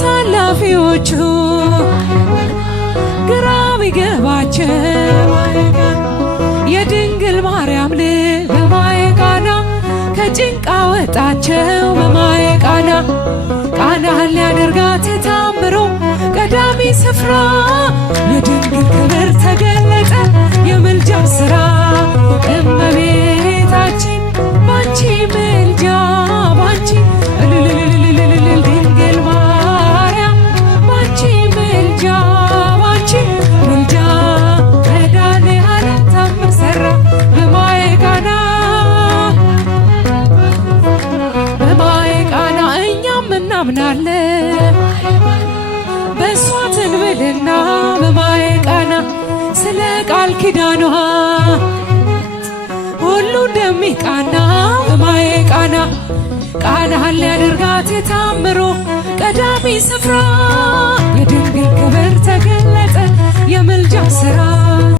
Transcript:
አሳላፊዎቹ ግራ ቢገባቸው የድንግል ማርያም ልጅ በማየ ቃና ከጭንቅ አወጣቸው በማየ ቃና ቃናን ሊያደርጋት ታምሮ ቀዳሚ ስፍራ የድንግል ክብር ተገለጠ የምልጃው ሥራ እመቤታችን ባንቺ ምልጃ ባንቺ ድንግል ማርያም ባንቺ ምልጃ ባንቺ ምልጃ መድኃኔዓለም ታምር ሠራ በማየ ቃና በማየ ቃና እኛም እናምናለን በእሷ ትንብልና በማየ ቃና ስለ ቃል ኪዳኗ ሁሉ እንደሚቃና በማየ ቃና ቃናን ሊያደርጋት የታምሮ ቀዳሚ ስፍራ